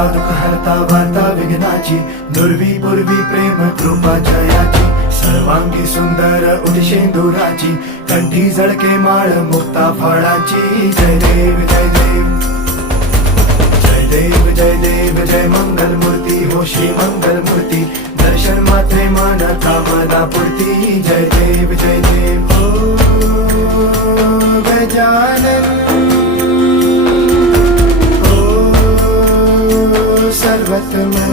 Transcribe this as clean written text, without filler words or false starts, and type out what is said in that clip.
हरता दुःख हरता वार्ता विघ्नाची, दुर्वी पूर्वी प्रेम कृपा जयाची, सर्वांगी सुंदर उदिशेंदुराची, कंठी झळके माळ मुक्ता फळाची. जय देव जय देव जय देव जय देव जय मंगल मूर्ती हो श्री मंगल मूर्ती, दर्शन मात्रे मन कामना पूर्ती. जय देव जय देव हो गजानन हो सर्वतमन.